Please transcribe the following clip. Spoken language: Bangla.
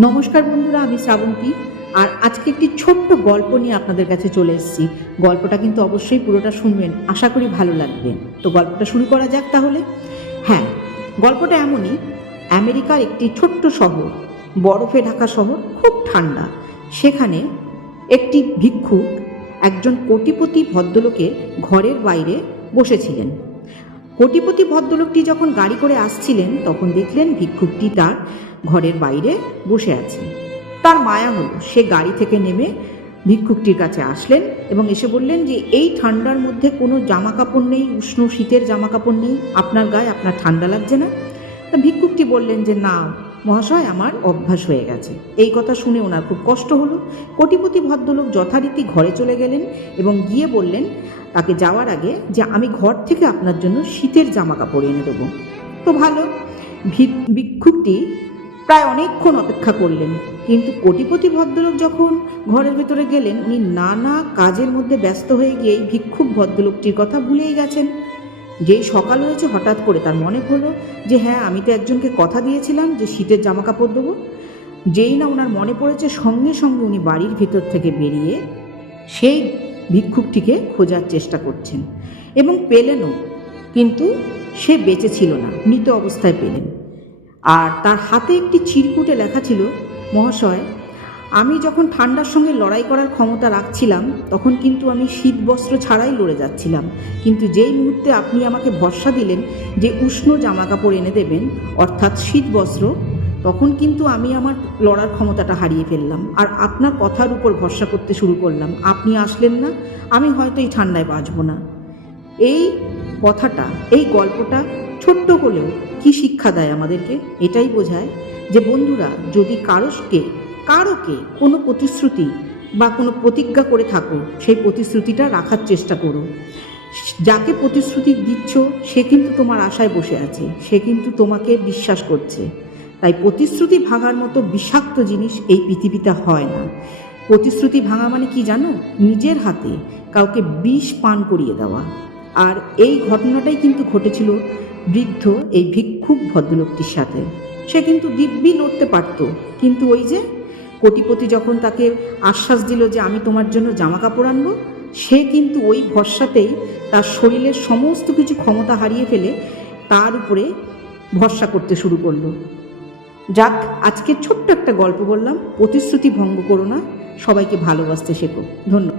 নমস্কার বন্ধুরা, আমি শ্রাবন্তী। আর আজকে একটি ছোট্ট গল্প নিয়ে আপনাদের কাছে চলে এসেছি। গল্পটা কিন্তু অবশ্যই পুরোটা শুনবেন, আশা করি ভালো লাগবে। তো গল্পটা শুরু করা যাক তাহলে। হ্যাঁ, গল্পটা এমনই। আমেরিকার একটি ছোট্ট শহর, বরফে ঢাকা শহর, খুব ঠান্ডা। সেখানে একটি ভিক্ষুক একজন কোটিপতি ভদ্রলোকের ঘরের বাইরে বসেছিলেন। কোটিপতি ভদ্রলোকটি যখন গাড়ি করে আসছিলেন তখন দেখলেন ভিক্ষুকটি তার ঘরের বাইরে বসে আছে। তার মায়া হলো, সে গাড়ি থেকে নেমে ভিক্ষুকটির কাছে আসলেন এবং এসে বললেন যে এই ঠান্ডার মধ্যে কোনো জামা কাপড় নেই, উষ্ণ শীতের জামা কাপড় নেই, আপনার গায়ে আপনার ঠান্ডা লাগছে না? তা ভিক্ষুকটি বললেন যে না মহাশয়, আমার অভ্যাস হয়ে গেছে। এই কথা শুনে ওনার খুব কষ্ট হলো। কোটিপতি ভদ্রলোক যথারীতি ঘরে চলে গেলেন এবং গিয়ে বললেন তাকে যাওয়ার আগে যে আমি ঘর থেকে আপনার জন্য শীতের জামা কাপড় এনে দেবো। তো ভালো। ভিক্ষুকটি প্রায় অনেকক্ষণ অপেক্ষা করলেন, কিন্তু কোটিপতি ভদ্রলোক যখন ঘরের ভেতরে গেলেন উনি নানা কাজের মধ্যে ব্যস্ত হয়ে গিয়ে এই ভিক্ষুক ভদ্রলোকটির কথা ভুলেই গেছেন। যেই সকাল হয়েছে হঠাৎ করে তার মনে হলো যে হ্যাঁ, আমি তো একজনকে কথা দিয়েছিলাম যে শীতের জামা কাপড় দেবো। যেই না ওনার মনে পড়েছে সঙ্গে সঙ্গে উনি বাড়ির ভিতর থেকে বেরিয়ে সেই ভিক্ষুকটিকে খোঁজার চেষ্টা করছেন এবং পেলেনও, কিন্তু সে বেঁচে ছিল না, মৃত অবস্থায় পেলেন। আর তার হাতে একটি চিরকুটে লেখা ছিল, মহাশয়, আমি যখন ঠান্ডার সঙ্গে লড়াই করার ক্ষমতা রাখছিলাম তখন কিন্তু আমি শীত বস্ত্র ছাড়াই লড়ে যাচ্ছিলাম, কিন্তু যেই মুহূর্তে আপনি আমাকে ভরসা দিলেন যে উষ্ণ জামা কাপড় এনে দেবেন, অর্থাৎ শীত বস্ত্র, তখন কিন্তু আমি আমার লড়ার ক্ষমতাটা হারিয়ে ফেললাম আর আপনার কথার উপর ভরসা করতে শুরু করলাম। আপনি আসলেন না, আমি হয়তো এই ঠান্ডায় বাঁচব না। এই কথাটা, এই গল্পটা ছোট্ট হলেও কি শিক্ষা দেয় আমাদেরকে? এটাই বোঝায় যে বন্ধুরা, যদি কারোকে কোনো প্রতিশ্রুতি বা কোনো প্রতিজ্ঞা করে থাকো, সেই প্রতিশ্রুতিটা রাখার চেষ্টা করো। যাকে প্রতিশ্রুতি দিচ্ছ সে কিন্তু তোমার আশায় বসে আছে, সে কিন্তু তোমাকে বিশ্বাস করছে। তাই প্রতিশ্রুতি ভাঙার মতো বিষাক্ত জিনিস এই পৃথিবীতে হয় না। প্রতিশ্রুতি ভাঙা মানে কি জানো? নিজের হাতে কাউকে বিষ পান করিয়ে দেওয়া। আর এই ঘটনাটাই কিন্তু ঘটেছিল বৃদ্ধ এই ভিক্ষুক ভদ্রলোকটির সাথে। সে কিন্তু দিব্যি লড়তে পারত, কিন্তু ওই যে কোটিপতি যখন তাকে আশ্বাস দিল যে আমি তোমার জন্য জামা কাপড় আনবো, সে কিন্তু ওই ভরসাতেই তার শরীরের সমস্ত কিছু ক্ষমতা হারিয়ে ফেলে তার উপরে ভরসা করতে শুরু করলো। যাক, আজকে ছোট্ট একটা গল্প বললাম। প্রতিশ্রুতি ভঙ্গ করো না, সবাইকে ভালোবাসতে শেখো। ধন্যবাদ।